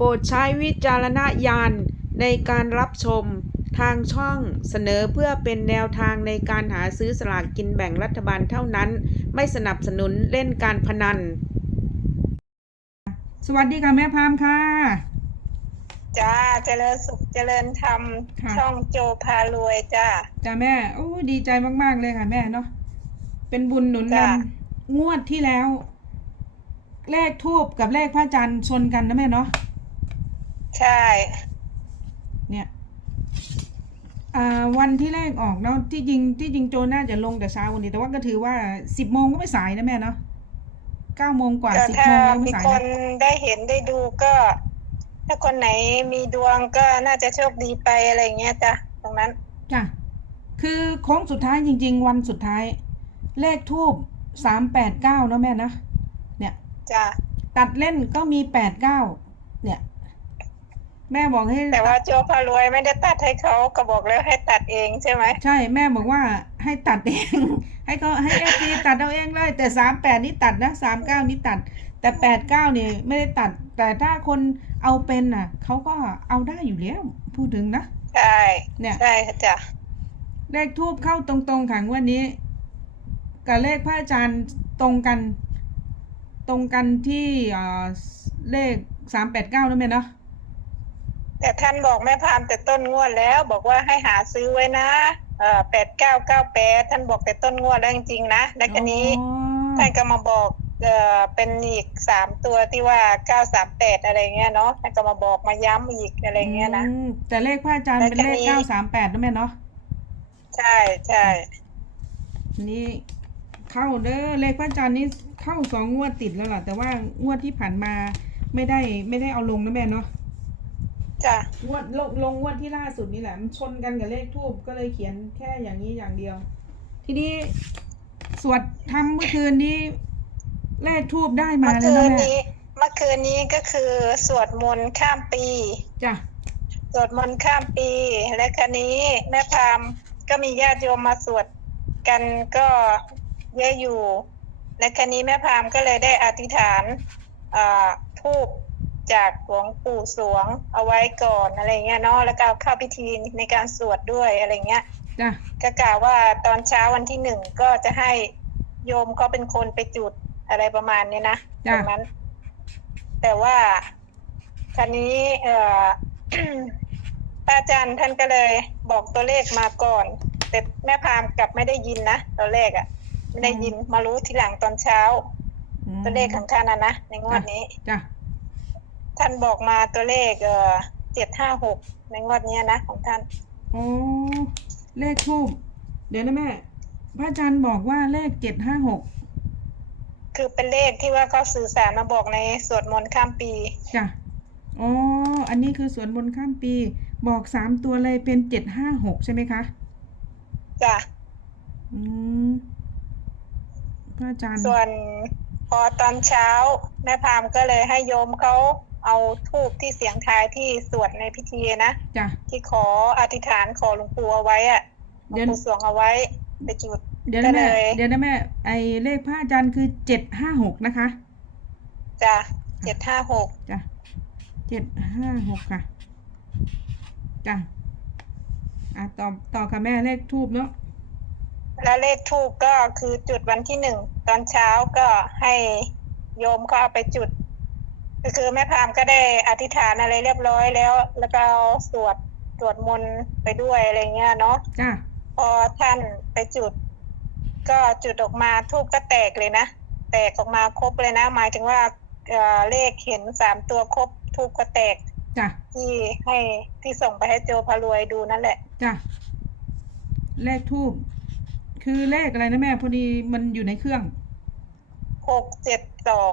โปรดใช้วิจารณญาณในการรับชมทางช่องเสนอเพื่อเป็นแนวทางในการหาซื้อสลากกินแบ่งรัฐบาลเท่านั้น ไม่สนับสนุนเล่นการพนัน สวัสดีค่ะแม่พามค่ะ จ้าเจริญสุขเจริญธรรม ค่ะ ช่องโจพารวยจ้า จ้าแม่โอ้ดีใจมาก ๆ เลยค่ะแม่เนาะเป็นบุญหนุนนจ้ะำงวดที่แล้ว เลขทูบกับเลขพระจันทร์ชนกันนะแม่เนาะ ใช่ เนี่ยอ่าวันที่เลขออกเนาะที่จริงที่จริงโจน่าจะลงแต่เช้าวันนี้ แต่ว่าก็ถือว่าสิบโมงก็ไม่สายนะแม่เนาะเก้าโมงกว่าก็สิบถ้าโมงก็ไม่มีสายคนะนได้เห็นได้ดูก็ ถ้าคนไหนมีดวงก็น่าจะโชคดีไปอะไรเงี้ยจ้ะตรงนั้นจ้ะคือโค้งสุดท้ายจริง ๆ วันสุดท้าย เลขทูบสามแปดเก้านะแม่นะเนี่ยจ้าตัดเล่นก็มีแปดเก้าเนี่ย แม่บอกให้แต่ว่าโจพารวยไม่ได้ตัดให้เขาก็บอกแล้วให้ตัดเองใช่ไหมใช่แม่บอกว่าให้ตัดเอง ให้เขาให้เอฟีตัดเอาเองเลยแต่สามแปดนี่ตัดนะสามเก้านี่ตัด แต่แปดเก้านี่ไม่ได้ตัด แต่ถ้าคนเอาเป็นน่ะเขาก็เอาได้อยู่แล้ว พูดถึงนะใช่เนี่ยใช่ค่ะจ้ะเลขทูบเข้าตรงๆค่ะงวันนี้กับเลขพระอาจารย์ตรงกัน ตรงกันที่เอ่อเลขสามแปดเก้านั่นเองเนาะ แต่ท่านบอกแม่พามแต่ต้นงวดแล้ว บอกว่าให้หาซื้อไว้นะเอ่อแปดเก้าเก้าแปดท่านบอกแต่ต้นงวดแล้วจริงๆนะแล้วก็นี้อ๋อท่านก็มาบอกเอ่อเป็นอีกสามตัวที่ว่าเก้าสามแปดอะไรเงี้ยเนาะท่านก็มาบอกมาย้ำอีกอะไรเงี้ยนะ อืมแต่เลขพระอาจารย์เป็นเลขแล้วก็มี เก้าสามแปดนั่นเองเนาะใช่ใช่นี่เข้าเด้อเลขพระอาจารย์นี่เข้าสองงวดติดแล้วล่ะแต่ว่างวดที่ผ่านมาไม่ได้ไม่ได้เอาลงนะแม่เนาะ จ้ะงวดลงลงงวดที่ล่าสุดนี่แหละมันชนกันกับเลขทูบก็เลยเขียนแค่อย่างนี้อย่างเดียว ทีนี้สวดทำเมื่อคืนนี้ เลขทูบได้มาเมื่อแล้วคืนะนแม่นี้เมื่อคืนนี้ก็คือสวดมนต์ข้ามปี จ้ะสวดมนต์ข้ามปี และคันนี้แม่พามก็มีญาติโยมมาสวดกันก็เยอะอยู่ และคันนี้แม่พามก็เลยได้อธิษฐานอ่าทูบ จากหลวงปู่สวงเอาไว้ก่อนอะไรเงี้ยเนาะแล้วก็เอาเข้าพิธีในการสวดด้วยอะไรเงี้ยจ้ะก็กล่าวว่าตอนเช้าวันที่หนึ่งก็จะให้โยมเขาเป็นคนไปจุดอะไรประมาณนี้นะตจ้ะรงนั้น แต่ว่าคันนี้เอ่อพระอาจารย์ท่านก็เลยบอกตัวเลขมาก่อน แต่แม่พามกลับไม่ได้ยินนะตอนแรกอะ่ะไม่ได้ยินมารู้ทีหลังตอนเช้าอืมตัวเลขของท่านนะนะในงวดนี้จ้ะ ท่านบอกมาตัวเลขเอ่อเจ็ดห้าหกในงวดเนี้ยนะของท่านโอ้เลขทูบเดี๋ยวนะแม่ พระอาจารย์บอกว่าเลขเจ็ดห้าหกคือเป็นเลขที่ว่าเขาสื่อสารมาบอกในสวดมนต์ข้ามปี จ้ะอ๋ออันนี้คือสวนบนต์ข้ามปี บอกสามตัวเลยเป็นเจ็ดห้าหกใช่ไหมคะ จ้ะ อืมพระอาจารย์ ส่วนพอตอนเช้าแม่พามก็เลยให้โยมเขา เอาทูบที่เสียงทายที่สวดในพิธีนะจ้ะ ที่ขออธิษฐานขอหลวงปู่เอาไว้อะหลวเดี๋งยวปู่สวงเอาไว้ไปจุด เดี๋ยวนะแม่ ก็เลย เดี๋ยวนะแม่ ไอเลขพระอาจารย์คือเจ็ดห้าหกนะคะ จ้ะเจ็ดห้าหกจ้ะเจ็ดห้าหกค่ะ จ้ะ อะ ต่อ ต่อค่ะแม่เลขทูบเนาะ แล้วเลขทูบก็คือจุดวันที่หนึ่งตอนเช้าก็ให้โยมเขาเอาไปจุด ก็คือแม่พามก็ได้อธิษฐานอะไรเรียบร้อยแล้ว แล้วก็เอาสวดสวดมนต์ไปด้วยอะไรเงี้ยเนาะจ้ะพอท่านไปจุด ก็จุดออกมาทูบก็แตกเลยนะ แตกออกมาครบเลยนะ หมายถึงว่าเอ่อเลขเห็นสามตัวครบทูบก็แตกจ้ะที่ให้ที่ส่งไปให้โจพารวยดูนั่นแหละ จ้ะเลขทูบคือเลขอะไรนะแม่พอดีมันอยู่ในเครื่องหกเจ็ดสอง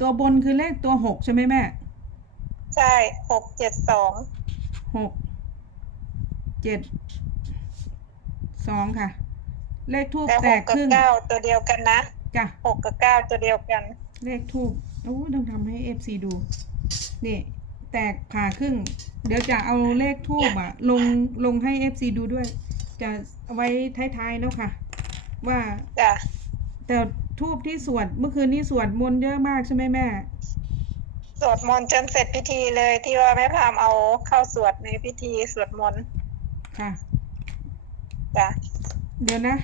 ตัวบนคือเลขตัวหกใช่ไหมแม่ใช่หกเจ็ดสองหกเจ็ดสองค่ะ เลขทูบแต่แตหกกกับครึ่งเก้าตัวเดียวกันนะจ้ะ หกกับเก้าตัวเดียวกัน เลขทูบโอ้ต้องทำให้เอฟซีดู นี่ แตกผ่าครึ่ง เดี๋ยวจะเอาเลขทูบอะลงลงให้เอฟซีดูด้วย จะเอาไว้ท้ายๆเนาะค่ะ ว่าจ้ะ แต่ ทูบที่สวดเมื่อคืนนี้สวดมนต์เยอะมากใช่ไหมแม่ สวดมนต์จนเสร็จพิธีเลยที่ว่าแม่พามเอาเข้าสวดในพิธีสวดมนต์ค่ะจ้ะเดี๋ยวนะ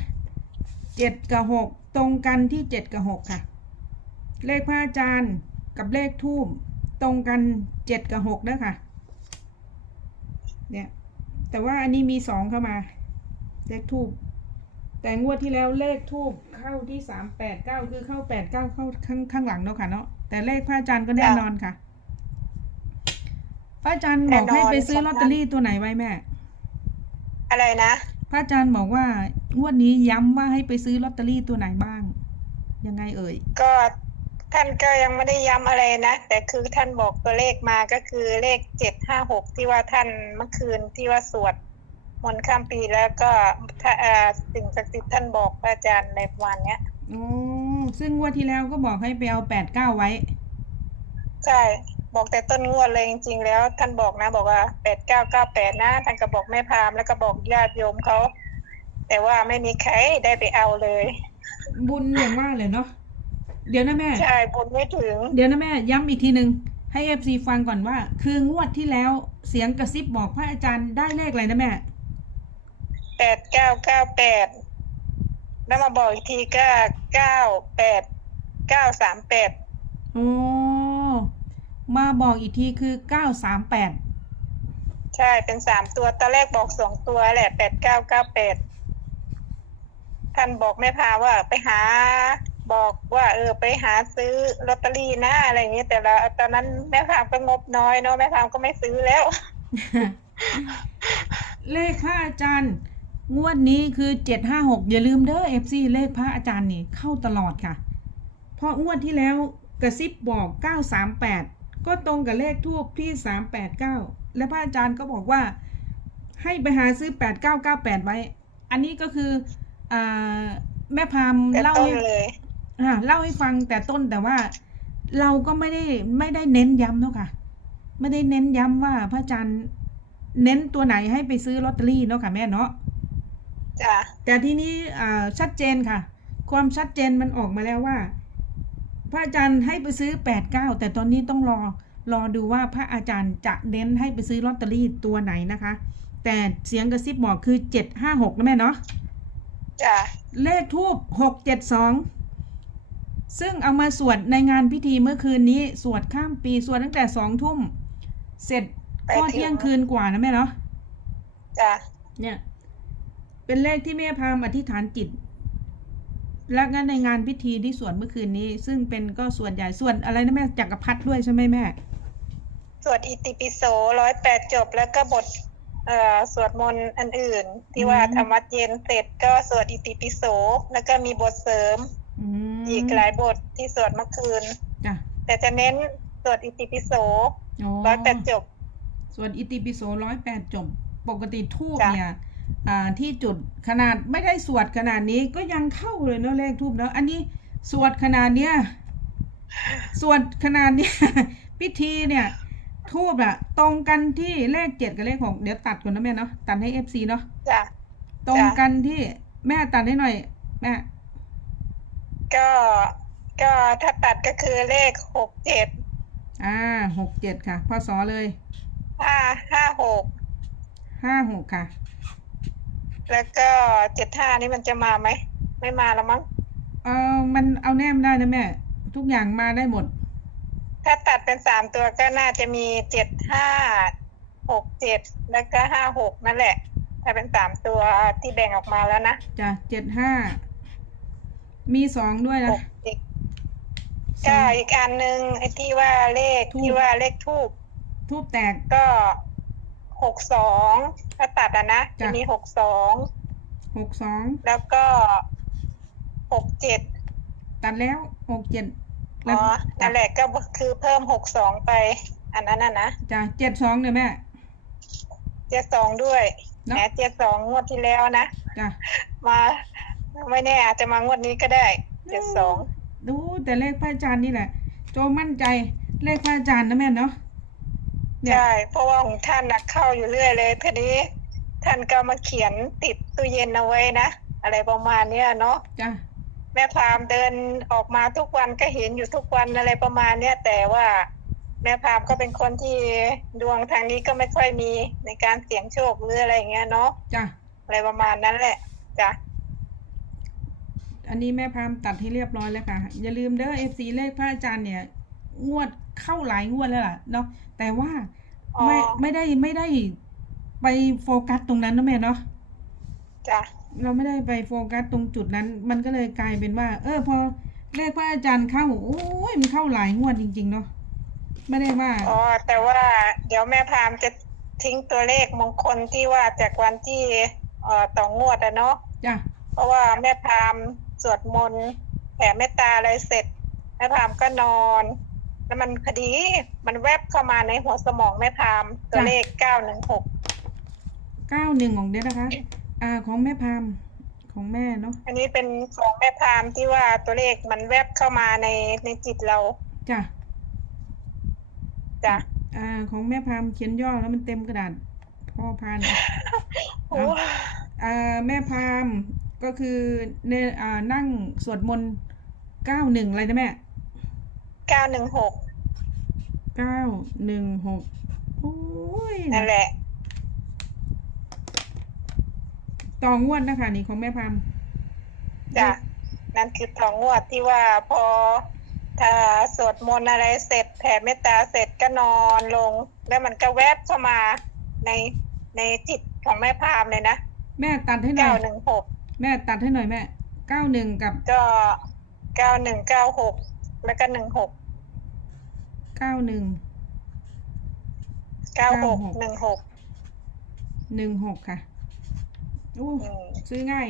เจ็ดกับหกตรงกันที่เจ็ดกับหกค่ะ เลขพระอาจารย์กับเลขทูบตรงกันเจ็ดกับหกนะค่ะ เนี่ย แต่ว่าอันนี้มีสองเข้ามา เลขทูบ แต่งวดที่แล้วเลขทูบเข้าที่สามแปดเก้าคือเข้าแปดเก้าเข้าข้างข้างหลังเนาะค่ะเนาะแต่เลขพระอาจารย์ก็แน่นอนค่ะ พระอาจารย์บอกให้ไปซื้อลอตเตอรี่ตัวไหนไว้แม่ อะไรนะ พระอาจารย์บอกว่างวดนี้ย้ำว่าให้ไปซื้อลอตเตอรี่ตัวไหนบ้าง ยังไงเอ่ย ก็ท่านก็ยังไม่ได้ย้ำอะไรนะ แต่คือท่านบอกตัวเลขมาก็คือเลขเจ็ดห้าหกที่ว่าท่านเมื่อคืนที่ว่าสวด มนต์ข้ามปีแล้วก็ถ้าเอ่อสิ่งศักดิ์สิทธิ์ท่านบอกพระอาจารย์ในวันเนี้ยอ๋อซึ่งงวดที่แล้วก็บอกให้ไปเอาแปดเก้าไว้ ใช่ บอกแต่ต้นงวดเลยจริงๆแล้ว ท่านบอกนะ บอกว่าแปดเก้าเก้าแปดนะท่านก็บอกแม่พราหมณ์แล้วก็บอกญาติโยมเขาแต่ว่าไม่มีใครได้ไปเอาเลย บุญอย่างว่าเลยเนาะเดี๋ยวนะแม่ใช่บุญไม่ถึง เดี๋ยวนะแม่ ย้ำอีกทีหนึ่งให้เอฟซีฟังก่อนว่า คืองวดที่แล้วเสียงกระซิบบอกพระอาจารย์ได้เลขอะไรนะแม่ แปดเก้าเก้าแปดแล้วมาบอกอีกทีก็เก้าแปดเก้าสามแปดโอ้มาบอกอีกทีคือเก้าสามแปดใช่เป็นสามตัวตอนแรกบอกสองตัวแหละแปดเก้าเก้าแปดท่านบอกแม่พาว่าไปหาบอกว่าเออไปหาซื้อลอตเตอรี่นะอะไรอย่างเงี้ยแต่ละตอนนั้นแม่พามก็งบน้อยเนาะแม่พามก็ไม่ซื้อแล้ว เลขพระอาจารย์ งวดนี้คือเจ็ดห้าหกอย่าลืมเด้อเอฟซีเลขพระอาจารย์นี่เข้าตลอดค่ะ เพราะงวดที่แล้วกระซิบบอกเก้าสามแปดก็ตรงกับเลขทูบที่สามแปดเก้าและพระอาจารย์ก็บอกว่าให้ไปหาซื้อแปดเก้าเก้าแปดไว้ อันนี้ก็คืออ่าแม่พามแต่เล่าต้นให้เลยอ่าเล่าให้ฟังแต่ต้นแต่ว่าเราก็ไม่ได้ไม่ได้เน้นย้ำเนาะค่ะ ไม่ได้เน้นย้ำว่าพระอาจารย์เน้นตัวไหนให้ไปซื้อลอตเตอรี่เนาะค่ะแม่เนาะ จ้ะแต่ทีนี้อ่าชัดเจนค่ะ ความชัดเจนมันออกมาแล้วว่า พระอาจารย์ให้ไปซื้อแปดเก้าแต่ตอนนี้ต้องรอรอดูว่าพระอาจารย์จะเน้นให้ไปซื้อลอตเตอรี่ตัวไหนนะคะ แต่เสียงกระซิบบอกคือเจ็ดห้าหกนะแม่เนาะจ้ะเลขทูบหกเจ็ดสองซึ่งเอามาสวดในงานพิธีเมื่อคืนนี้ สวดข้ามปีสวดตั้งแต่สองทุ่ม เสร็จก็เที่ยงคืนกว่านะแม่เนาะจ้ะเนี่ย เป็นเลขที่แม่พามอธิษฐานจิต และก็ในงานพิธีที่สวดเมื่อคืนนี้ ซึ่งเป็นก็ส่วนใหญ่ส่วนอะไรนะแม่จักรพรรดิด้วยใช่ไหมแม่ สวดอิติปิโสร้อยแปดจบแล้วก็บทเอ่อสวดมนต์อันอื่น ที่ว่าอืมทำวัดเย็นเสร็จก็สวดอิติปิโสแล้วก็มีบทเสริมอืมอีกหลายบทที่สวดเมื่อคืนจ้ะแต่จะเน้นสวดอิติปิโสโอ้ร้อยแปดจบส่วนอิติปิโสร้อยแปดจบ ปกติทูบจ้ะเนี่ยอ่า ที่จุดขนาดไม่ได้สวดขนาดนี้ก็ยังเข้าเลยเนาะเลขทูบเนาะอันนี้สวดขนาดเนี้ยสวดขนาดเนี้ยพิธีเนี่ยทูบอะตรงกันที่เลขเจ็ดกับเลขหกเดี๋ยวตัดก่อนนะแม่เนาะตัดให้เอฟซีเนาะจ้ะตรงกันที่แม่ตัดให้หน่อยแม่ก็ก็ถ้าตัดก็คือเลขหกเจ็ดอ่าหกเจ็ดค่ะพศเลยห้าห้าหกห้าหกค่ะ แล้วก็เจ็ดห้านี่มันจะมาไหม ไม่มาแล้วมั้ง เออมันเอาแน่ไม่ได้นะแม่ ทุกอย่างมาได้หมด ถ้าตัดเป็นสามตัวก็น่าจะมีเจ็ดห้าหกเจ็ดแล้วก็ห้าหกนั่นแหละ ถ้าเป็นสามตัวที่แบ่งออกมาแล้วนะจ้ะเจ็ดห้า มีสองด้วยหนะกอีกสก็องอีกอันหนึ่งไอ้ที่ว่าเลขทูบที่ว่าเลขทูบทูบแตกก็หกสอง ถ้าตัดอะนะจ้ะจะมีหกสองหกสองแล้วก็หกเจ็ดตัดแล้วหกเจ็ดอ๋อนั่นแหละก็คือเพิ่มหกสองไป อันนั้นน่ะนะจ้ะเจ็ดสองเลยแม่เจ็ดสองด้วยเนอะแหมเจ็ดสองงวดที่แล้วนะจ้ะมาไม่แน่อาจจะมางวดนี้ก็ได้เจ็ดสองดูแต่เลขพระอาจารย์นี่แหละ โจมั่นใจเลขพระอาจารย์นะแม่เนาะ เนี่ยใช่เพราะว่าของท่านนะเข้าอยู่เรื่อยเลยทีนี้ ท่านก็มาเขียนติดตู้เย็นเอาไว้นะอะไรประมาณเนี้ยเนาะจ้ะแม่พรามเดินออกมาทุกวันก็เห็นอยู่ทุกวันอะไรประมาณเนี้ยแต่ว่าแม่พามก็เป็นคนที่ดวงทางนี้ก็ไม่ค่อยมีในการเสี่ยงโชคหรืออะไรอย่างเงี้ยเนาะจ้ะอะไรประมาณนั้นแหละจ้ะอันนี้แม่พามตัดให้เรียบร้อยแล้วค่ะ อย่าลืมเด้อ FC เลขพระอาจารย์เนี่ย งวดเข้าหลายงวดแล้วล่ะเนาะแต่ว่าอ๋อไม่ไม่ได้ไม่ได้ไปโฟกัสตรงนั้นนะแม่เนาะจ้ะเราไม่ได้ไปโฟกัสตรงจุดนั้น มันก็เลยกลายเป็นว่า เออ พอเลขพระอาจารย์เข้าโอ้ยมันเข้าหลายงวดจริง ๆ เนาะไม่ได้ว่าอ๋อแต่ว่าเดี๋ยวแม่พามจะทิ้งตัวเลขมงคลที่ว่าจากวันที่เอ่อต่องวดอะเนาะจ้ะเพราะว่าแม่พามสวดมนต์แผ่เมตตาอะไรเสร็จแม่พามก็นอน แล้วมันพอดีมันแวบเข้ามาในหัวสมองแม่พามตัวเลขเก้าหนึ่งหกเก้าหนึ่งของเด็ดนะคะ อ่าของแม่พามของแม่เนาะอันนี้เป็นของแม่พามที่ว่าตัวเลขมันแวบเข้ามาในในจิตเราจ้ะจ้ะอ่า ของแม่พามเขียนย่อแล้วมันเต็มกระดาษพ่อพานโอ้อ่าแม่พามก็คือเนอ่านั่งสวดมนต์เก้าหนึ่งอะไรนะแม่ เก้าหนึ่งหกเก้าหนึ่งหกโอ้ยนั่นแหละ ต่องวดนะคะ นี่ของแม่พามจ้ะนั่นคือทองงวดที่ว่าพอถ้าสวดมนต์อะไรเสร็จแผ่เมตตาเสร็จก็นอนลง แล้วมันก็แวบเข้ามาในในจิตของแม่พามเลยนะ แม่ตัดให้หน่เก้าอยหนึ่งหกแม่ตัดให้หน่อยแม่เก้าหนึ่งกับก็เก้าหนึ่งเก้าหก แล้วก็หนึ่งหกเก้าหนึ่ง เก้าหก96หนึ่งหกหนึ่งหกค่ะโอ้อืมซื้อง่าย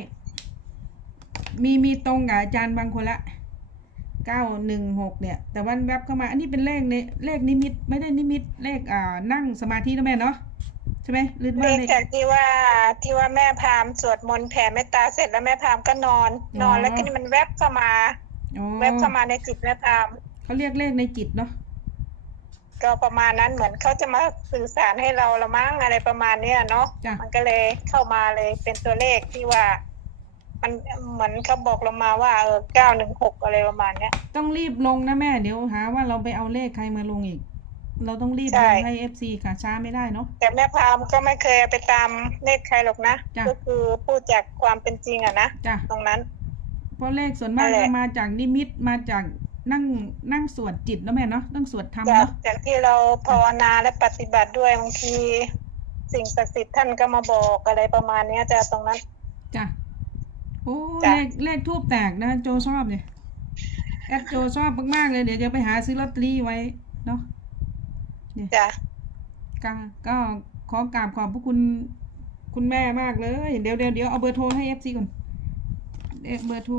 มีมีตรงกับอาจารย์บางคนละเก้าหนึ่งหกเนี่ย แต่วันแวบเข้ามา อันนี้เป็นเลขในเลขนิมิต ไม่ได้นิมิต เลขอ่านั่งสมาธินะแม่เนาะใช่ไหมหรือเลว่าขเลขจากที่ว่าที่ว่าแม่พามสวดมนต์แผ่เมตตาเสร็จแล้วแม่พามก็นอนอ๋อนอนแล้วก็นี่มันแวบเข้ามา อ๋อแวบเข้ามาในจิตแม่พามเขาเรียกเลขในจิตเนาะก็ประมาณนั้นเหมือนเขาจะมาสื่อสารให้เราละมั้งอะไรประมาณเนี้ยเนาะจ้ะมันก็เลยเข้ามาเลยเป็นตัวเลขที่ว่า มันเหมือนเขาบอกเรามาว่าเออเก้าหนึ่งหกอะไรประมาณเนี้ย ต้องรีบลงนะแม่เดี๋ยวหาว่าเราไปเอาเลขใครมาลงอีก เราต้องรีบใช่ลงให้เอฟซีค่ะช้าไม่ได้เนาะ แต่แม่พามก็ไม่เคยเอาไปตามเลขใครหรอกนะ จ้ะ ก็คือพูดจากความเป็นจริงอะนะจ้ะตรงนั้น เพราะเลขส่วนมากนั่นแหละจะมาจากนิมิตมาจากนั่งนั่งสวดจิตนะแม่เนาะต้องสวดธรรมจากเนาะจากที่เราภาวนาและปฏิบัติด้วยบางที สิ่งศักดิ์สิทธิ์ท่านก็มาบอกอะไรประมาณเนี้ยจะตรงนั้น จ้ะโอ้จ้ะ เลขเลขทูบแตกนะ โจชอบเนี่ยแอดโจชอบมากๆเลยเดี๋ยวจะไปหาซื้อลอตเตอรี่ไว้เนาะ จ้ะก็ก็ขอกราบขอบพระคุณคุณแม่มากเลย เดี๋ยวเดี๋ยวเดี๋ยวเอาเบอร์โทรให้เอฟซีก่อน เอ๊ะเบอร์โทร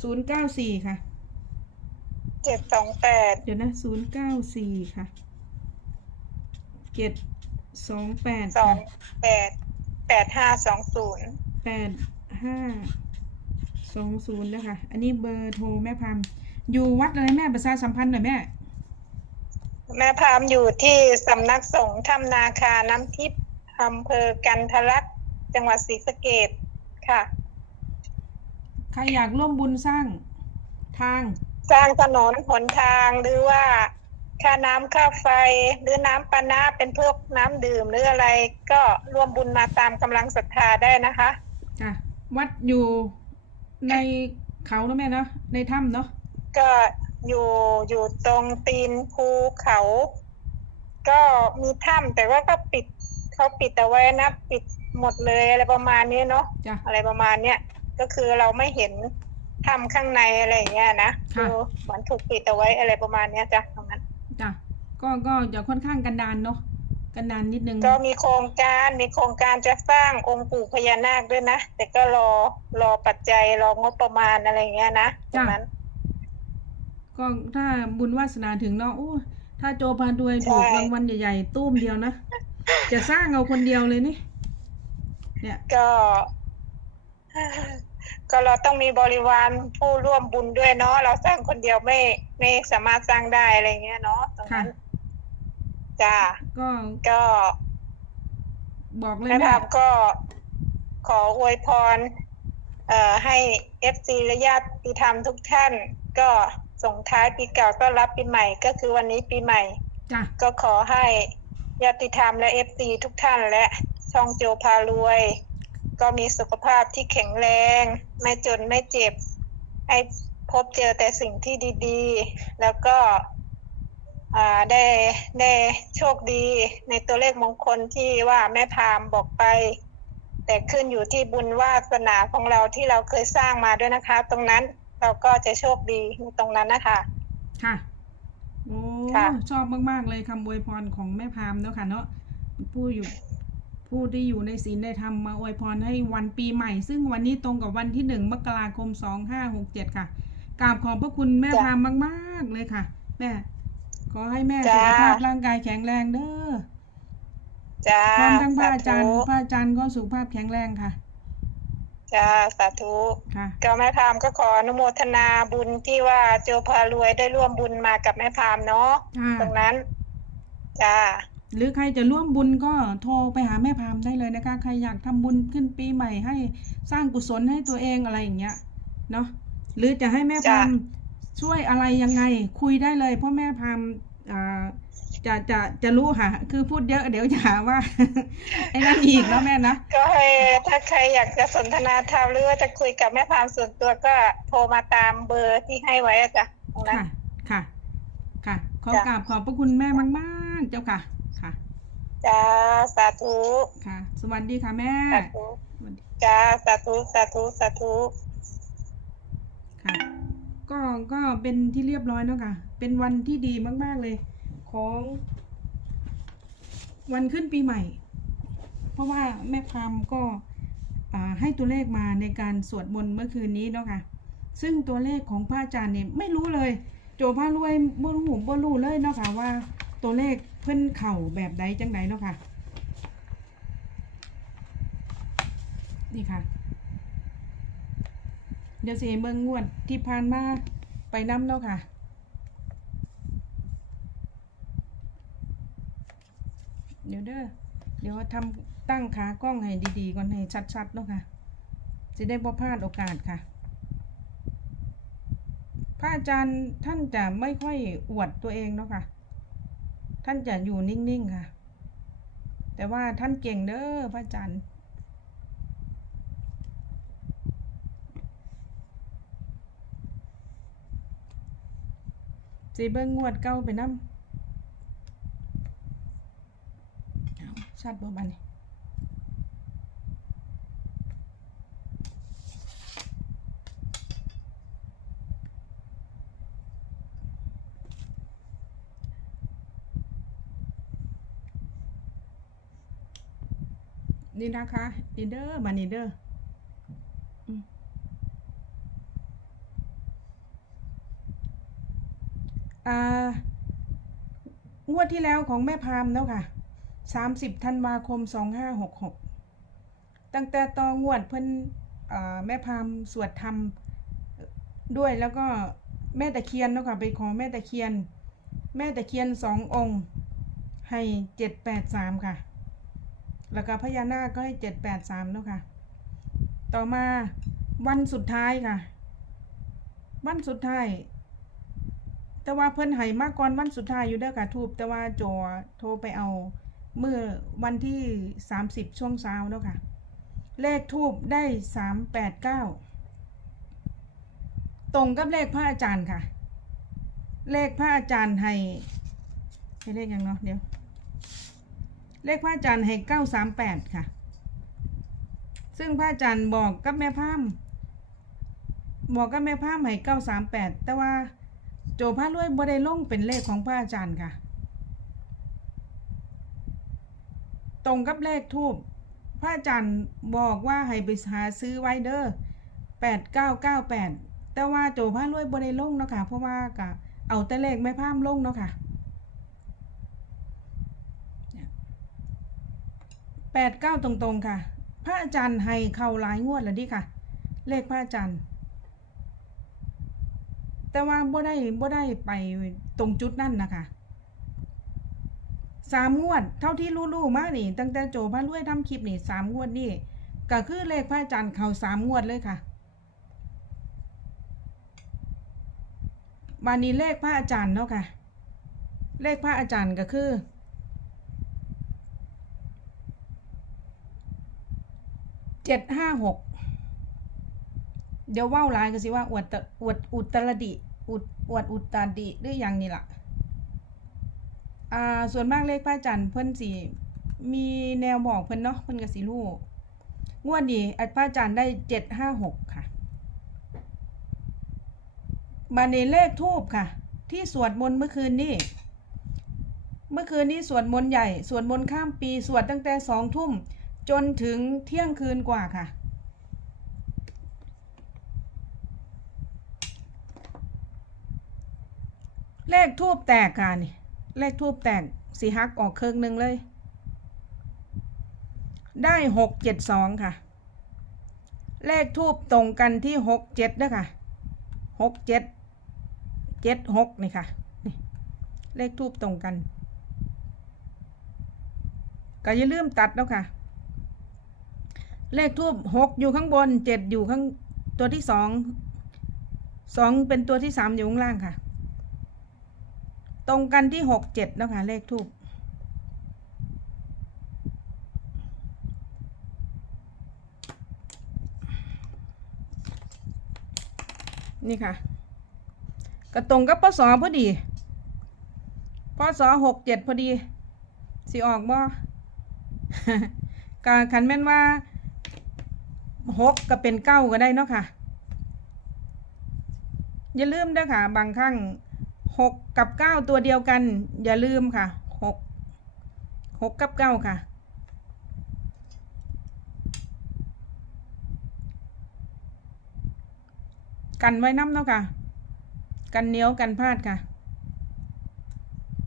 ศูนย์เก้าสี่ค่ะ เจ็ดสองแปดเดี๋ยวนะศูนย์เก้าสี่ค่ะเจ็ดสองแปดสอค่ะงแปดแปดห้าสองศูนย์แปดห้าสองศูนย์นะคะ อันนี้เบอร์โทรแม่พัมอยู่วัดอะไรแม่ประชาสัมพันธ์หน่อยแม่ แม่พามอยู่ที่สำนักสงฆ์ถ้ำนาคาน้ำทิพย์อำเภอกันทะลัก จังหวัดศรีสะเกดค่ะใค รอยากร่วมบุญสร้างทาง สร้างถนนหนทางหรือว่าค่าน้ำค่าไฟหรือน้ำปานะเป็นพวกน้ำดื่มหรืออะไร ก็ร่วมบุญมาตามกำลังศรัทธาได้นะคะจ้ะวัดอยู่ในเขาเนอะแม่เนาะในถ้ำเนาะก็อยู่อยู่ตรงตีนภูเขา ก็มีถ้ำแต่ว่าก็ปิดเขาปิดเอาไว้นะ ปิดหมดเลยอะไรประมาณนี้เนาะจ้ะอะไรประมาณเนี้ย ก็คือเราไม่เห็นถ้ำข้างในอะไรอย่างเงี้ยนะค่ะอเหมือนถูกปิดเอาไว้อะไรประมาณเนี้ยจ้ะตรงนั้น จ้ะก็ก็จะค่อนข้างกันดานเนาะกันดานนิดนึงก็มีโครงการมีโครงการจะสร้างองค์ปู่พญานาคด้วยนะ แต่ก็รอรอปัจจัยรองบประมาณอะไรอย่างเงี้ยนะตรงนั้น ก็ถ้าบุญวาสนาถึงเนาะโอ้ถ้าโจพาดวยถูกใช่ รางวัลใหญ่ๆตุ้มเดียวนะ จะสร้างเอาคนเดียวเลยนี่ เนี่ย ก็ ก็เราต้องมีบริวารผู้ร่วมบุญด้วยเนาะเราสร้างคนเดียวไม่ไม่สามารถสร้างได้อะไรเงี้ยเนาะตรงค่ะนั้นจ้าก็ก็บอกเลยแม่แม่พามก็ขออวยพร เอ่อให้เอฟซีและญาติธรรมทุกท่าน ก็ส่งท้ายปีเก่าก็รับปีใหม่ ก็คือวันนี้ปีใหม่ จ้ะ ก็ขอให้ญาติธรรมและเอฟซีทุกท่านและช่องโจพารวย ก็มีสุขภาพที่แข็งแรง ไม่จนไม่เจ็บ ให้พบเจอแต่สิ่งที่ดีๆ แล้วก็อ่าได้ได้โชคดีในตัวเลขมงคลที่ว่าแม่พามบอกไป แต่ขึ้นอยู่ที่บุญวาสนาของเราที่เราเคยสร้างมาด้วยนะคะ ตรงนั้นเราก็จะโชคดีในตรงนั้นนะคะ ค่ะโอ้ค่ะชอบมาก ๆ เลยคำอวยพรของแม่พามเนาะค่ะเนาะผู้อยู่ ผู้ที่อยู่ในศีลได้ทำมาอวยพรให้วันปีใหม่ ซึ่งวันนี้ตรงกับวันที่หนึ่งมกราคมสองห้าหกเจ็ดค่ะกราบขอบพระคุณแม่พามมากๆเลยค่ะ แม่ ขอให้แม่สุขภาพร่างกายแข็งแรงเด้อจ้าพร้อมทั้งพระอาจารย์สธุพระอาจารย์ก็สุขภาพแข็งแรงค่ะจ้าสาธุค่ะก็แม่พามก็ขออนุโมทนาบุญที่ว่าโจพารวยได้ร่วมบุญมากับแม่พามเนาะค่ะตรงนั้น จ้า หรือใครจะร่วมบุญก็โทรไปหาแม่พามได้เลยนะคะ ใครอยากทำบุญขึ้นปีใหม่ให้สร้างกุศลให้ตัวเองอะไรอย่างเงี้ยเนาะหรือจะให้แม่พามจ้ช่วยอะไรยังไงคุยได้เลย เพราะแม่พามอ่าจะจะจะรู้ค่ะ คือพูดเยอะเดี๋ยวจะหาว่าไอ้นั่นอีกนะแม่นะ ก็ให้ถ้าใครอยากจะสนทนาธรรมหรือว่าจะคุยกับแม่พามส่วนตัวก็โทรมาตามเบอร์ที่ให้ไว้อะจ้ะตรงนั้นค่ะ ค่ะ ค่ะ ขอจ้ะกราบขอบพระคุณแม่มาก ๆ เจ้าค่ะค่ะ จ้าสาธุค่ะ สวัสดีค่ะแม่สาธุสวัสดีจ้าสาธุสาธุสาธุค่ะ ก็ก็เป็นที่เรียบร้อยแล้วค่ะ เป็นวันที่ดีมาก ๆเลย ของวันขึ้นปีใหม่ เพราะว่าแม่พามก็อ่าให้ตัวเลขมาในการสวดมนต์เมื่อคืนนี้เนาะค่ะ ซึ่งตัวเลขของพระอาจารย์เนี่ยไม่รู้เลย โจพารวยบ่รู้บ่รู้เลยเนาะค่ะว่าตัวเลขเพิ่นเข่าแบบใดจังใดเนาะค่ะ นี่ค่ะ เดี๋ยวสิให้เบิ่งงวดที่ผ่านมาไปน้ำเนาะค่ะ เดี๋ยวเด้อ เดี๋ยวทำตั้งขากล้องให้ดีๆก่อนให้ชัดๆเนาะค่ะ จะได้บ่พลาดโอกาสค่ะพระอาจารย์ท่านจะไม่ค่อยอวดตัวเองเนาะค่ะ ท่านจะอยู่นิ่งๆค่ะ แต่ว่าท่านเก่งเด้อพระอาจารย์สีเบิ้งงวดเก้าไปนำเอาชัดบ่บันนี่ นี่นะคะนี่เด้อมานี่เด้ออืมอ่างวดที่แล้วของแม่พามแล้วค่ะสามสิบธันวาคมสองห้าหกหกตั้งแต่ต่องวดเพิ่นอแม่พามสวดธรรมด้วยแล้วก็แม่ตะเคียนเนาะค่ะไปขอแม่ตะเคียน แม่ตะเคียนสององค์ ให้เจ็ดแปดสามค่ะ แล้วก็พญานาคก็ให้เจ็ดแปดสามเนาะค่ะ ต่อมาวันสุดท้ายค่ะ วันสุดท้าย แต่ว่าเพิ่นให้มาก่อนวันสุดท้ายอยู่เด้อค่ะทูบแต่ว่าโจโทรไปเอาเมื่อวันที่30ช่วงเช้าเนาะค่ะ เลขทูบได้389ตรงกับเลขพระอาจารย์ค่ะ เลขพระอาจารย์ให้ให้เลขยังเนาะเดี๋ยว เลขพระอาจารย์ให้938ค่ะ ซึ่งพระอาจารย์บอกกับแม่พามบอกกับแม่พามให้938แปดแต่ว่าโจพระรวยบ่ได้ลงเป็นเลขของพระอาจารย์ค่ะ ตรงกับเลขทูบพระอาจารย์บอกว่าให้ไปหาซื้อไว้เด้อแปดเก้าเก้าแปดแต่ว่าโจพระรวยบ่ได้ลงเนาะค่ะ เพราะว่ากะเอาแต่เลขไม่พามลงเนาะค่ะ 8 9 ตรงๆค่ะ พระอาจารย์ให้เข้าหลายงวดแล้วดิค่ะ เลขพระอาจารย์ แต่ว่าบ่ได้บ่ได้ไปตรงจุดนั่นนะคะสามงวด เท่าที่รู้ๆมากนี่ ตั้งแต่โจพระลุ้ยทำคลิปนี่สามงวดนี่ก็คือเลขพระอาจารย์เข่าสามงวดเลยค่ะวันนี้เลขพระอาจารย์เนาะค่ะ เลขพระอาจารย์ก็คือ เจ็ดห้าหกเดี๋ยวว่าวลายก็สิว่าอวดอวดอุตรดิอุดอวดอุตรดิหรือย่างนี้ล่ะ อ่า ส่วนมากเลขพระอาจารย์เพิ่นสิมีแนวบอกเพิ่นเนาะเพิ่นก็สิรู้งวดนี้อัดพระอาจารย์ได้เจ็ดห้าหกค่ะบาในเลขทูบค่ะ ที่สวดมนต์เมื่อคืนนี้เมื่อคืนนี้สวดมนต์ใหญ่ สวดมนต์ข้ามปี สวดตั้งแต่สองทุ่ม จนถึงเที่ยงคืนกว่าค่ะ เลขทูบแตกค่ะนี่ เลขทูบแตกสีฮักออกเครื่องหนึ่งเลย ได้หกเจ็ดสองค่ะ เลขทูบตรงกันที่หกเจ็ดด้วยค่ะหกเจ็ดเจ็ดหกนี่ค่ะนี่เลขทูบตรงกัน ก็อย่าลืมตัดแล้วค่ะ เลขทูบหกอยู่ข้างบนเจ็ดอยู่ข้างตัวที่สองสองเป็นตัวที่สามอยู่ข้างล่างค่ะ ตรงกันที่หกเจ็ดแล้วค่ะเลขทูบนี่ค่ะก็ตรงกับพศพอดีพศหกเจ็ดพอดี สิออกบ่การคันแม่นว่า หกก็เป็นเก้าก็ได้เนาะค่ะ อย่าลืมด้อค่ะ บางครั้งหกกับเก้าตัวเดียวกัน อย่าลืมค่ะหกหกกับเก้าค่ะกันไว้น้ำเนาะค่ะ กันเนียวกันพลาดค่ะ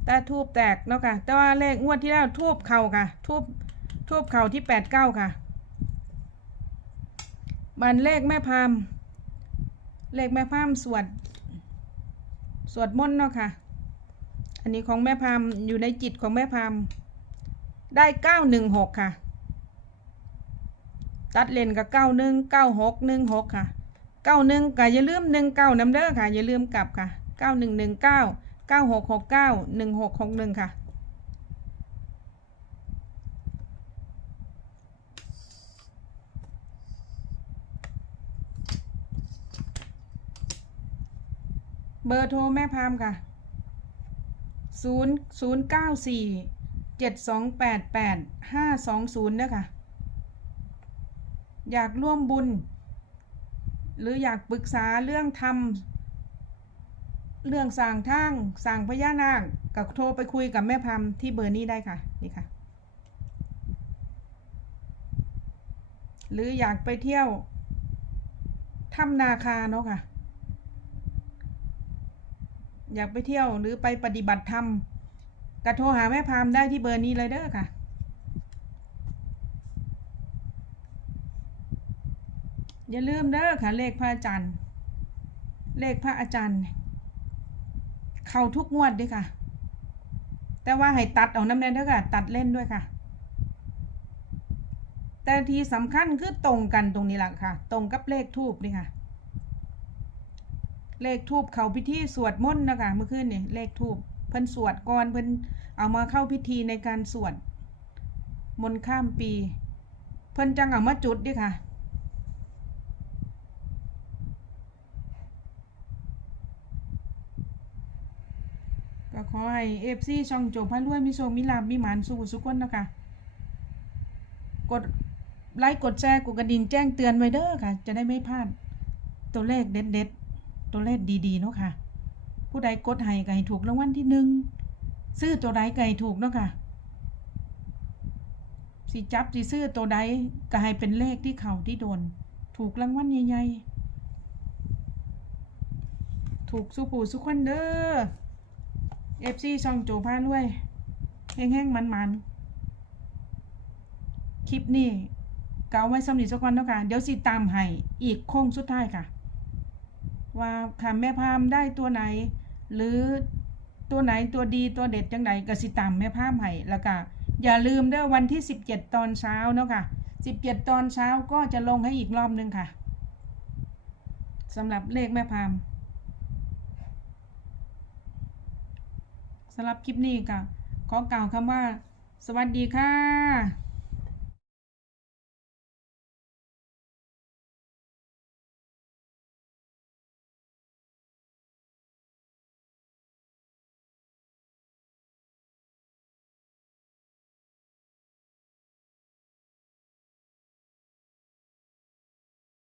แต่ทูบแตกเนาะค่ะ แต่ว่าเลขงวดที่แล้วทูบเข่าค่ะ ทูบทูบเข่าที่แปดเก้าค่ะ บันเลขแม่พามเลขแม่พามสวด สวดมนต์เนาะค่ะ อันนี้ของแม่พามอยู่ในจิตของแม่พามได้เก้าหนึ่งหกค่ะ ตัดเลนกับเก้าหนึ่งเก้าหกหนึ่งหกค่ะเก้าหนึ่งก็อย่าลืมหนึ่งเก้าน้ำเด้อค่ะ อย่าลืมกลับค่ะเก้าหนึ่งหนึ่งเก้าเก้าหกหกเก้าหนึ่งหกหกหนึ่งค่ะ บอร์โทรแม่พามค่ะศูนย์ศูนย์เก้าสี่เจ็ดสองแปดแปดห้าสองศูนย์เด้อค่ะ อยากร่วมบุญ หรืออยากปรึกษาเรื่องทำเรื่องสร้างทางสร้างพญานาคกับโทรไปคุยกับแม่พัมที่เบอร์นี้ได้ค่ะ นี่ค่ะ หรืออยากไปเที่ยวถ้ำนาคาเนาะค่ะ อยากไปเที่ยวหรือไปปฏิบัติธรรมก็โทรหาแม่พามได้ที่เบอร์นี้เลยเด้อค่ะ อย่าลืมเด้อค่ะ เลขพระอาจารย์ เลขพระอาจารย์ เข้าทุกงวดด้วยค่ะ แต่ว่าให้ตัดเอาน้ำแน่เด้อค่ะ ตัดเล่นด้วยค่ะ แต่ที่สำคัญคือตรงกันตรงนี้แหละค่ะ ตรงกับเลขทูบนี่ค่ะ เลขทูบเขาพิธีสวดมนต์นะคะเมื่อคืนนี่เลขทูบเพิ่นสวดก่อนเพิ่นเอามาเข้าพิธีในการสวดมนต์ข้ามปี เพิ่นจังเอามาจุดดิค่ะก็ขอให้เอฟซีช่องโจพระรวยมีโชคมีลาบมีหมานสุขสุขคนนะคะ กดไลค์กดแชร์กดกระดิ่งแจ้งเตือนไว้เด้อค่ะ จะได้ไม่พลาดตัวเลขเด็ดๆ ตัวเลขดีๆเนาะค่ะ ผู้ใดกดให้ไก็ให้ถูกรางวัลที่หนึ่งซื้อตัวใดก็ให้ถูกเนาะค่ะสิจับสิซื้อตัวใดก็ให้เป็นเลขที่เขาที่โดน ถูกรางวัลใหญ่ๆถูกสุปูสุขคนเด้อเอฟซีช่องโจพาด้วยแห้งๆมันๆ คลิปนี้ก็เอาไว้สำหรับสักวันแล้วค่ะ เดี๋ยวสิตามให้อีกโค้งสุดท้ายค่ะ ว่าค่ะแม่พามได้ตัวไหน หรือตัวไหนตัวดีตัวเด็ดจังใดก็สิตามแม่พามให้แล้วก็อย่าลืมด้อวันที่ 17 ตอนเช้าเนาะค่ะ17 ตอนเช้าก็จะลงให้อีกรอบนึงค่ะสำหรับเลขแม่พามสำหรับคลิปนี้ก็ขอกล่าวคำว่า สวัสดีค่ะ